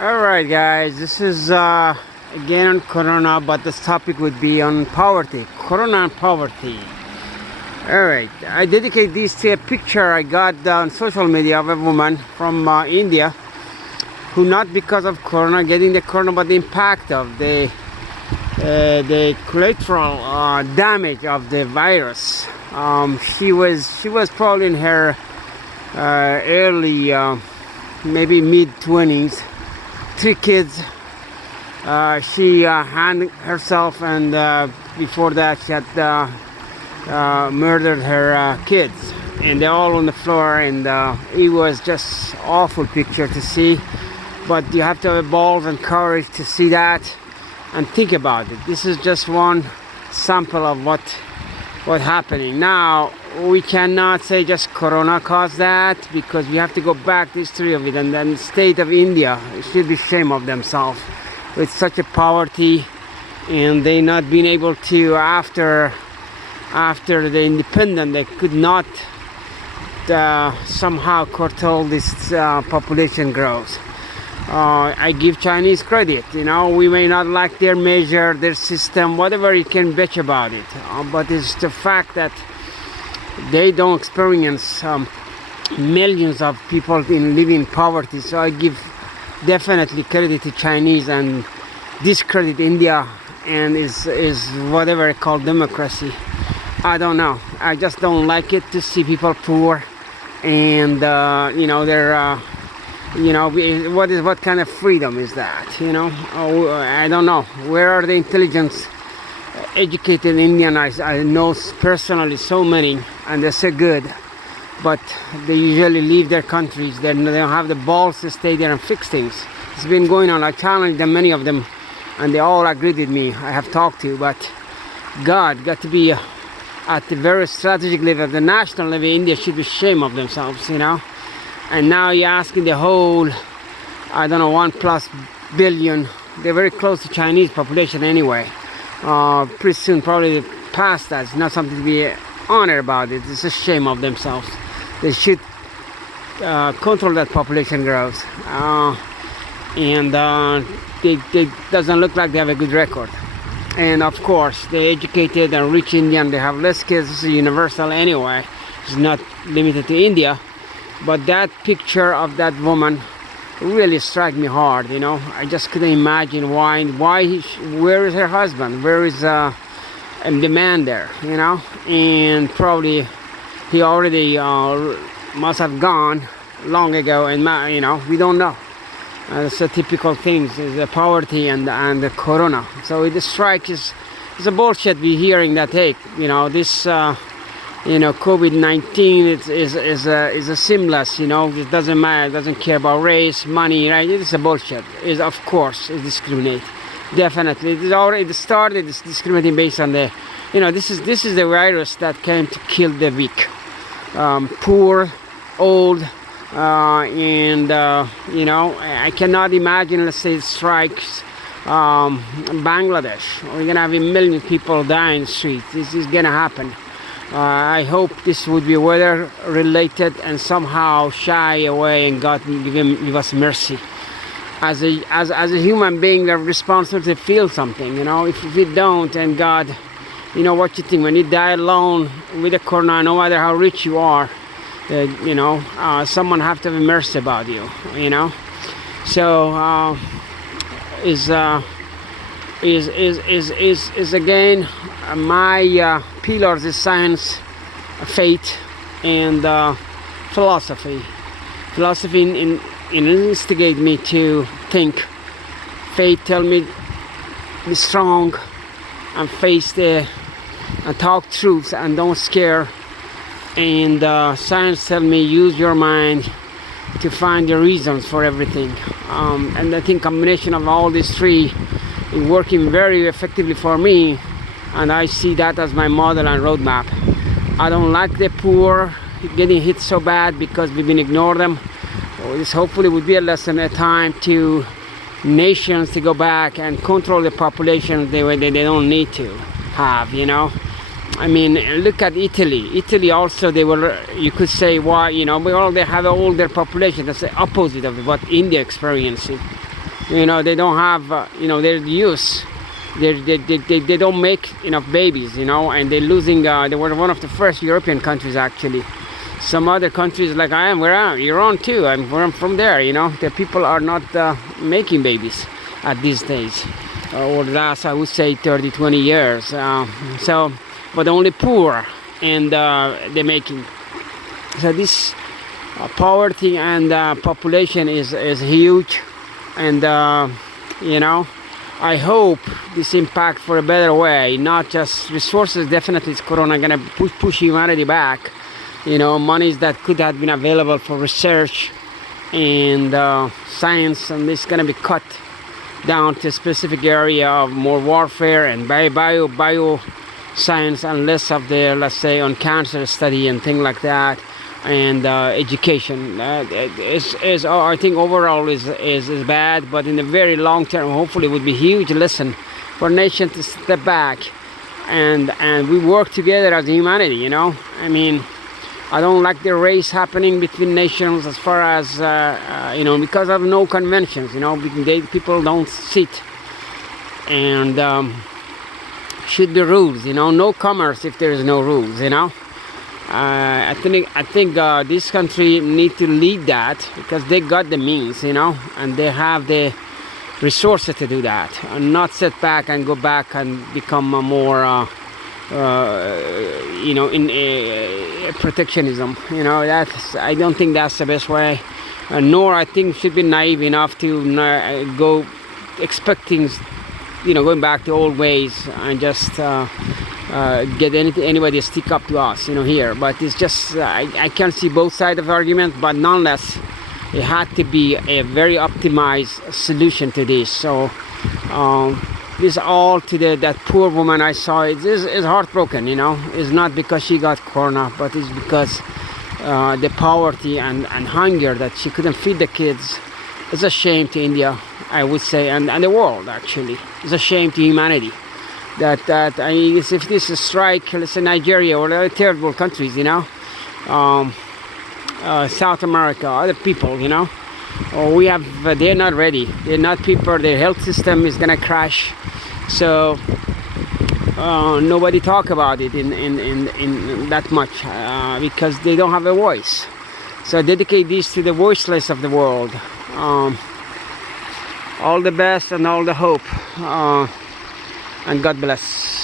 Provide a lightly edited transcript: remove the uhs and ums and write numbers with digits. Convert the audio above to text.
Alright guys, this is again on Corona, but this topic would be on poverty. Corona and poverty. Alright, I dedicate this to a picture I got on social media of a woman from India who, not because of Corona, getting the Corona, but the impact of the collateral damage of the virus. She was probably in her early, maybe mid-20s. 3 kids. She hanged herself, and before that she had murdered her kids, and they're all on the floor, and it was just awful picture to see. But you have to have balls and courage to see that and think about it. This is just one sample of what's happening. Now we cannot say just Corona caused that, because we have to go back to the history of it. And then the state of India should be ashamed of themselves with such a poverty, and they not being able to, after the independence, they could not somehow curtail this population growth. I give Chinese credit, we may not like their measure, their system, whatever you can bitch about it, but it's the fact that they don't experience millions of people living in poverty. So I give definitely credit to Chinese and discredit India, and is whatever I call democracy. I don't know, I just don't like it to see people poor, and they're what kind of freedom is that? I don't know. Where are the intelligence, educated Indian? I know personally so many, and they're so good, but they usually leave their countries. They don't have the balls to stay there and fix things. It's been going on. I challenged them, many of them, and they all agreed with me. I have talked to, but God, got to be at the very strategic level, the national level. India should be ashamed of themselves, And now you're asking the whole, I don't know, 1+ billion. They're very close to Chinese population anyway. Pretty soon, probably past that. It's not something to be honored about. It's a shame of themselves. They should control that population growth. And they doesn't look like they have a good record. And of course, the educated and rich Indian, they have less kids. It's universal anyway. It's not limited to India. But that picture of that woman really struck me hard. I just couldn't imagine why where is her husband? Where is the man there? And probably he already must have gone long ago, and we don't know. It's a typical things, is the poverty and the Corona. So the strike is a bullshit. We're hearing that, hey, this. COVID-19 is a seamless, it doesn't matter, it doesn't care about race, money, right? It's a bullshit. Of course, it's discriminate. Definitely. It started, it's discriminating based on the, this is the virus that came to kill the weak. Poor, old, and, I cannot imagine, let's say, strikes Bangladesh. We're going to have 1 million people die in the streets. This is going to happen. I hope this would be weather related and somehow shy away, and God will give us mercy. As a human being, we're responsible to feel something. If we don't, and God, what you think when you die alone with a Corona, no matter how rich you are, someone have to have mercy about you. So is again my pillars is science, faith, and philosophy. Philosophy instigate me to think. Faith tell me be strong and face and talk truths and don't scare. And science tell me use your mind to find the reasons for everything. And I think combination of all these three is working very effectively for me, and I see that as my model and roadmap. I don't like the poor getting hit so bad because we've been ignoring them. So this hopefully would be a lesson, a time to nations to go back and control the population the way they don't need to have, I mean, look at Italy. Italy also, they were, you could say, why, they have all their population. That's the opposite of what India experienced. You know, they don't have, you know, their use. They don't make enough babies, you know, and they're losing. They were one of the first European countries, actually. Some other countries, like where I am, Iran too. I'm from there, you know. The people are not making babies at this stage, or the last, I would say, 30-20 years. So, but only poor, and they're making. So this poverty and population is puge, and you know, I hope this impact for a better way, not just resources. Definitely it's Corona gonna push humanity back, you know, monies that could have been available for research and science, and this gonna be cut down to a specific area of more warfare and bio science, and less of the, let's say, on cancer study and things like that, and education is I think overall is bad, but in the very long term, hopefully, it would be a huge lesson for nation to step back and we work together as humanity. You know, I mean, I don't like the race happening between nations as far as you know, because of no conventions. You know, people don't sit, and should be rules. You know, no commerce if there is no rules. You know. I think this country need to lead that, because they got the means, you know, and they have the resources to do that, and not sit back and go back and become a more, you know, in protectionism. You know, I don't think that's the best way. Nor I think should be naive enough to go expecting, you know, going back to old ways and just get anybody to stick up to us, you know, here. But it's just I can't see both sides of the argument, but nonetheless it had to be a very optimized solution to this. So this all to that poor woman I saw is heartbroken, you know. It's not because she got corona, but it's because the poverty and hunger that she couldn't feed the kids. It's a shame to India, I would say, and the world, actually. It's a shame to humanity. That I mean, if this is a strike, let's say Nigeria or other third world countries, you know, South America, other people, you know, we have, they're not ready. They're not prepared. Their health system is gonna crash. So nobody talk about it in that much because they don't have a voice. So I dedicate this to the voiceless of the world. All the best and all the hope. And God bless.